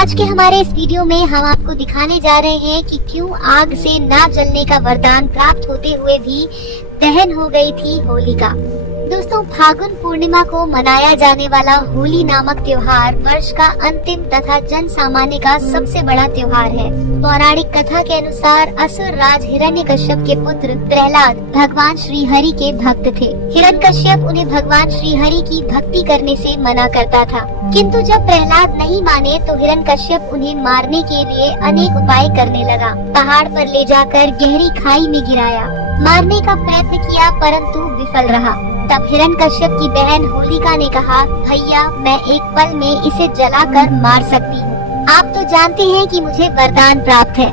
आज के हमारे इस वीडियो में हम आपको दिखाने जा रहे हैं कि क्यों आग से ना जलने का वरदान प्राप्त होते हुए भी दहन हो गई थी होलिका। दोस्तों, फागुन पूर्णिमा को मनाया जाने वाला होली नामक त्योहार वर्ष का अंतिम तथा जन सामान्य का सबसे बड़ा त्योहार है। पौराणिक कथा के अनुसार असुर राज हिरण्यकश्यप के पुत्र प्रहलाद भगवान श्री हरि के भक्त थे। हिरण्यकश्यप उन्हें भगवान श्री हरि की भक्ति करने से मना करता था, किंतु जब प्रहलाद नहीं माने तो हिरण्यकश्यप उन्हें मारने के लिए अनेक उपाय करने लगा। पहाड़ पर ले जाकर गहरी खाई में गिराया, मारने का प्रयत्न किया परंतु विफल रहा। तब हिरण्यकश्यप की बहन होलिका ने कहा, भैया मैं एक पल में इसे जलाकर मार सकती हूँ। आप तो जानते हैं कि मुझे वरदान प्राप्त है,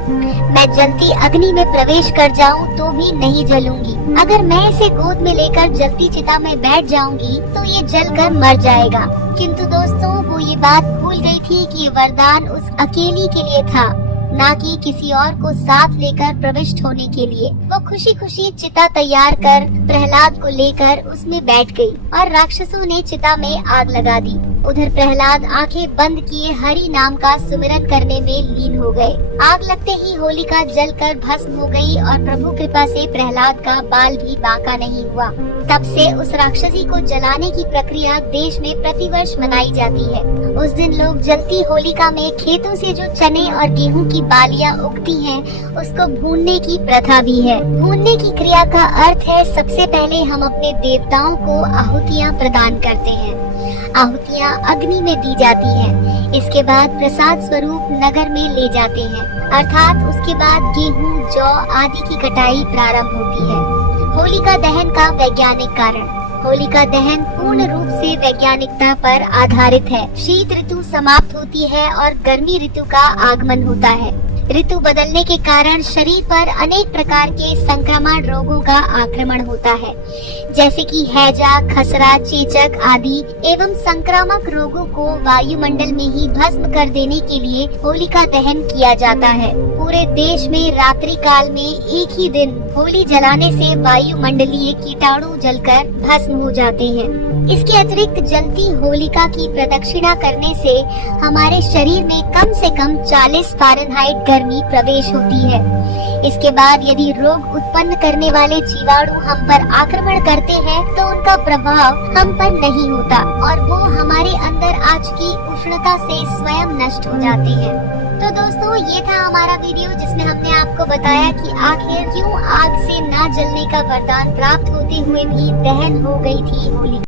मैं जलती अग्नि में प्रवेश कर जाऊं तो भी नहीं जलूंगी। अगर मैं इसे गोद में लेकर जलती चिता में बैठ जाऊंगी तो ये जलकर मर जाएगा। किंतु दोस्तों, वो ये बात भूल गई थी कि वरदान उस अकेली के लिए था, ना कि किसी और को साथ लेकर प्रविष्ट होने के लिए। वो खुशी खुशी चिता तैयार कर प्रहलाद को लेकर उसमें बैठ गई और राक्षसों ने चिता में आग लगा दी। उधर प्रहलाद आंखें बंद किए हरि नाम का सुमिरन करने में लीन हो गए। आग लगते ही होलिका जलकर भस्म हो गई और प्रभु कृपा से प्रहलाद का बाल भी बांका नहीं हुआ। तब से उस राक्षसी को जलाने की प्रक्रिया देश में प्रतिवर्ष मनाई जाती है। उस दिन लोग जलती होलिका में खेतों से जो चने और गेहूं की बालियां उगती हैं, उसको भूनने की प्रथा भी है। भूनने की क्रिया का अर्थ है सबसे पहले हम अपने देवताओं को आहुतियां प्रदान करते हैं। आहुतियां अग्नि में दी जाती हैं। इसके बाद प्रसाद स्वरूप नगर में ले जाते हैं, अर्थात उसके बाद गेहूं, जौ आदि की कटाई प्रारंभ होती है। होलिका दहन का वैज्ञानिक कारण। होलिका दहन पूर्ण रूप से वैज्ञानिकता पर आधारित है। शीत ऋतु समाप्त होती है और गर्मी ऋतु का आगमन होता है। ऋतु बदलने के कारण शरीर पर अनेक प्रकार के संक्रमण रोगों का आक्रमण होता है, जैसे कि हैजा, खसरा, चेचक आदि। एवं संक्रामक रोगों को वायुमंडल में ही भस्म कर देने के लिए होलिका दहन किया जाता है। पूरे देश में रात्रि काल में एक ही दिन होली जलाने से वायुमंडलीय कीटाणु जलकर भस्म हो जाते हैं। इसके अतिरिक्त जलती होलिका की प्रदक्षिणा करने से हमारे शरीर में कम से कम 40 फ़ारेनहाइट गर्मी प्रवेश होती है। इसके बाद यदि रोग उत्पन्न करने वाले जीवाणु हम पर आक्रमण करते हैं तो उनका प्रभाव हम पर नहीं होता और वो हमारे अंदर आज की उष्णता से स्वयं नष्ट हो जाते हैं। तो दोस्तों, ये था हमारा वीडियो जिसमें हमने आपको बताया कि आखिर क्यों आग से ना जलने का वरदान प्राप्त होते हुए भी दहन हो गई थी होली।